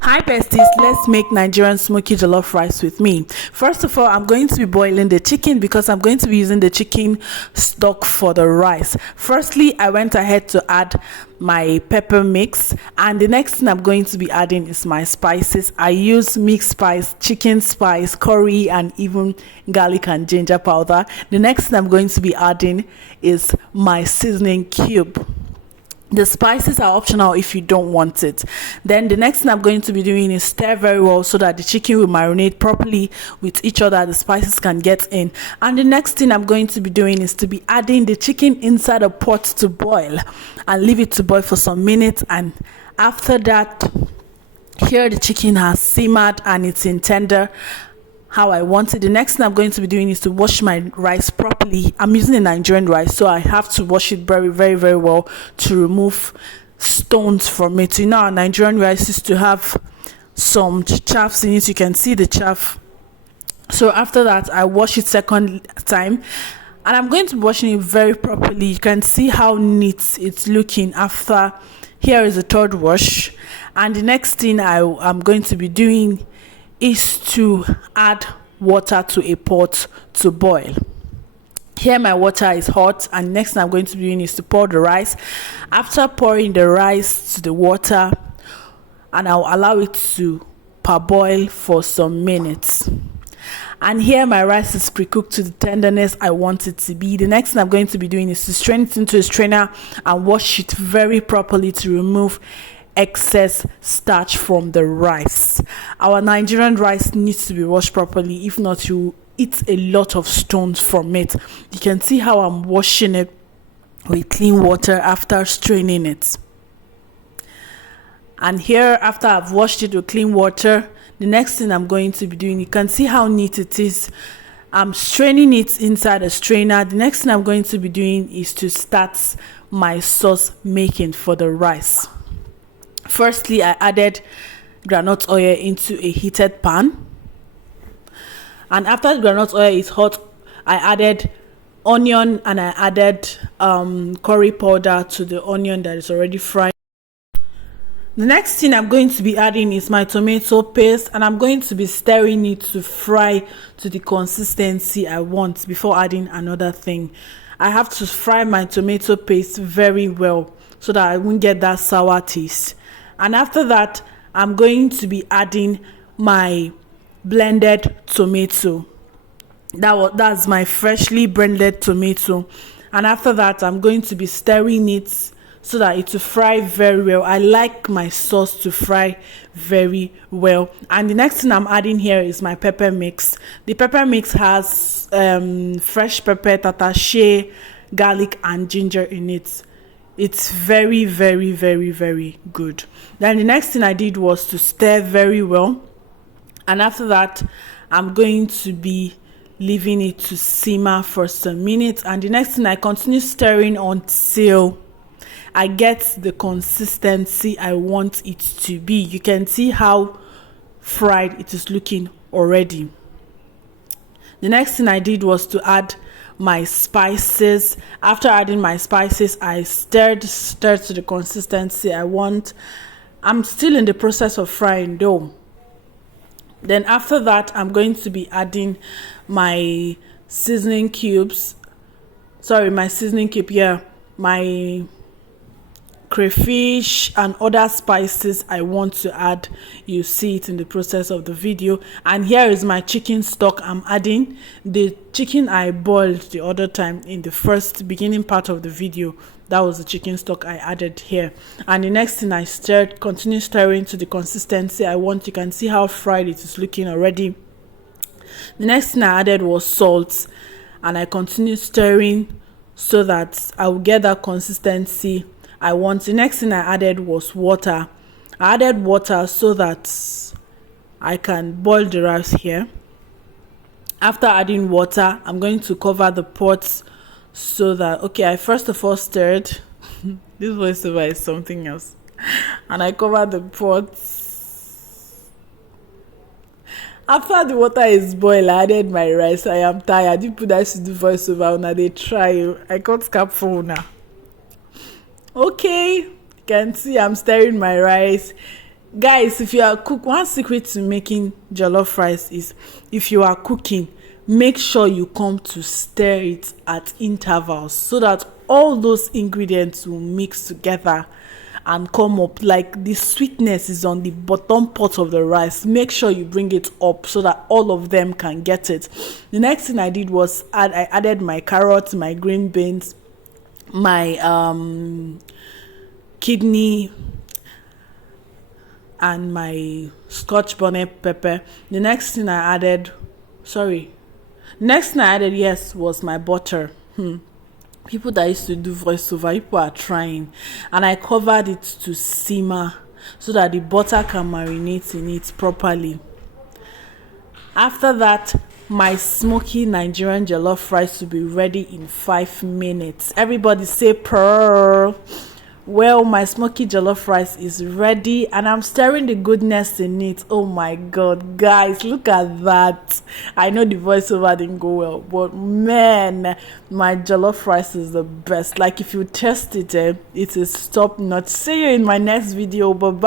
Hi besties, let's make Nigerian smoky jollof rice with me. First of all, I'm going to be boiling the chicken because I'm going to be using the chicken stock for the rice. Firstly, I went ahead to add my pepper mix, and the next thing I'm going to be adding is my spices. I use mixed spice, chicken spice, curry, and even garlic and ginger powder. The next thing I'm going to be adding is my seasoning cube. The spices are optional if you don't want it. Then the next thing I'm going to be doing is stir very well so that the chicken will marinate properly with each other, the spices can get in. And the next thing I'm going to be doing is to be adding the chicken inside a pot to boil and leave it to boil for some minutes. And after that, here the chicken has simmered and it's in tender how I want it. The next thing I'm going to be doing is to wash my rice properly. I'm using a Nigerian rice, so I have to wash it very, very, very well to remove stones from it. You know, our Nigerian rice used to have some chaffs in it. You can see the chaff. So after that, I wash it second time, and I'm going to be washing it very properly. You can see how neat it's looking after. Here is the third wash, and the next thing I'm going to be doing is to add water to a pot to boil. Here my water is hot, and next thing I'm going to be doing is to pour the rice. After pouring the rice to the water, and I'll allow it to parboil for some minutes. And here my rice is pre-cooked to the tenderness I want it to be. The next thing I'm going to be doing is to strain it into a strainer and wash it very properly to remove excess starch from the rice. Our Nigerian rice needs to be washed properly, if not you eat a lot of stones from it. You can see how I'm washing it with clean water after straining it. And here, after I've washed it with clean water, the next thing I'm going to be doing, you can see how neat it is. I'm straining it inside a strainer. The next thing I'm going to be doing is to start my sauce making for the rice. Firstly, I added groundnut oil into a heated pan, and after the groundnut oil is hot, I added onion and I added curry powder to the onion that is already fried. The next thing I'm going to be adding is my tomato paste, and I'm going to be stirring it to fry to the consistency I want before adding another thing. I have to fry my tomato paste very well so that I won't get that sour taste. And after that, I'm going to be adding my blended tomato. That's my freshly blended tomato. And after that, I'm going to be stirring it so that it will fry very well. I like my sauce to fry very well. And the next thing I'm adding here is my pepper mix. The pepper mix has fresh pepper, tatashe, garlic, and ginger in it. It's very, very, very, very good. Then the next thing I did was to stir very well. And after that, I'm going to be leaving it to simmer for some minutes. And the next thing, I continue stirring until I get the consistency I want it to be. You can see how fried it is looking already. The next thing I did was to add my spices. After adding my spices, I stirred to the consistency I want. I'm still in the process of frying though. Then after that, I'm going to be adding my seasoning cubes. My crayfish and other spices I want to add. You see it in the process of the video. And here is my chicken stock I'm adding. The chicken I boiled the other time in the first beginning part of the video, that was the chicken stock I added here. And the next thing I continue stirring to the consistency I want. You can see how fried it is looking already. The next thing I added was salt, and I continue stirring so that I will get that consistency I want. The next thing I added was water. I added water so that I can boil the rice here. After adding water, I'm going to cover the pot so that, I first of all stirred. This voiceover is something else. And I covered the pot. After the water is boiled, I added my rice. I am tired. You put that to the voiceover. Now they try. I can't cap for now. Okay, you can see I'm stirring my rice. Guys, if you are one secret to making jollof rice is, if you are cooking, make sure you come to stir it at intervals so that all those ingredients will mix together and come up. Like the sweetness is on the bottom pot of the rice, make sure you bring it up so that all of them can get it. The next thing I did was I added my carrots, my green beans, my kidney, and my scotch bonnet pepper. The next thing I added, yes, was my butter. People that used to do voiceover, people are trying. And I covered it to simmer so that the butter can marinate in it properly. After that, my smoky Nigerian jollof rice will be ready in 5 minutes. Everybody say purr. Well, my smoky jollof rice is ready and I'm stirring the goodness in it. Oh my god, guys, look at that. I know the voiceover didn't go well, but man, my jollof rice is the best. Like, if you test it, it is top notch. See you in my next video. Bye bye.